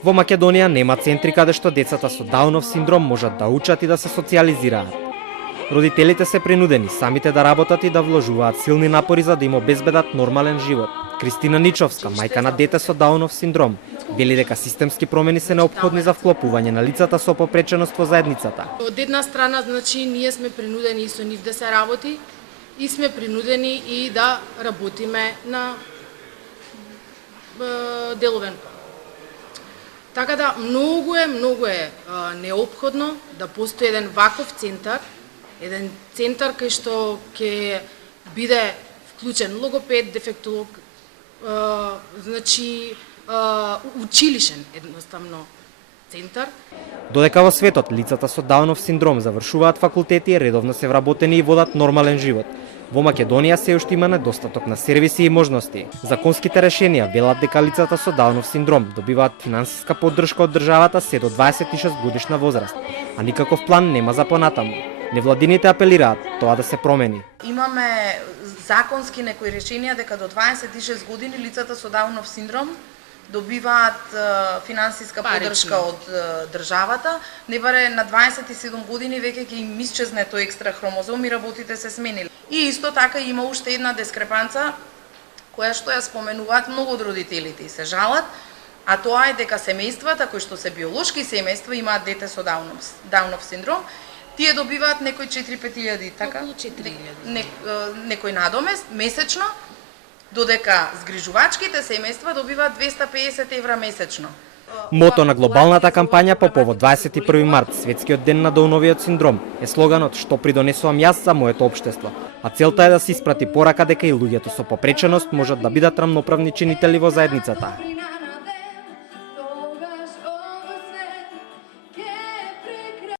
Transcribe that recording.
Во Македонија нема центри каде што децата со Даунов синдром можат да учат и да се социјализираат. Родителите се принудени самите да работат и да вложуваат силни напори за да им обезбедат нормален живот. Кристина Ничовска, мајка на дете со Даунов синдром, вели дека системски промени се неопходни за вклопување на лицата со попреченост во заедницата. Од една страна, значи, ние сме принудени и со нив да се работи и сме принудени и да работиме на деловен план. Така да многу е неопходно да постои еден ваков центар, еден центар кај што ќе биде вклучен логопед, дефектолог, значи училишен едноставно центар. Додека во светот лицата со Даунов синдром завршуваат факултети, редовно се вработени и водат нормален живот. Во Македонија се уште има недостаток на сервиси и можности. Законските решенија велат дека лицата со Даунов синдром добиваат финансиска поддршка од државата се до 26 годишна возраст, а никаков план нема за понатаму. Невладините апелираат тоа да се промени. Имаме законски некои решенија дека до 26 години лицата со Даунов синдром добиваат финансиска поддршка од државата, не баре на 27 години веќе ќе им исчезне тој екстра хромозом и работите се сменили. И исто така има уште една дискрепанца која што ја споменуваат многу од родителите и се жалат, а тоа е дека семејствата кои што се биолошки семејства имаат дете со Даунов синдром, тие добиваат некој 4-5 така? Околу 4.000. Некој надомест месечно, додека згрижувачките семејства добиваат 250 евра месечно. Мото на глобалната кампања по повод 21 март, светскиот ден на Дауновиот синдром, е слоганот "Што придонесувам јас за моето општество", а целта е да се испрати порака дека и луѓето со попреченост можат да бидат рамноправни чинители во заедницата.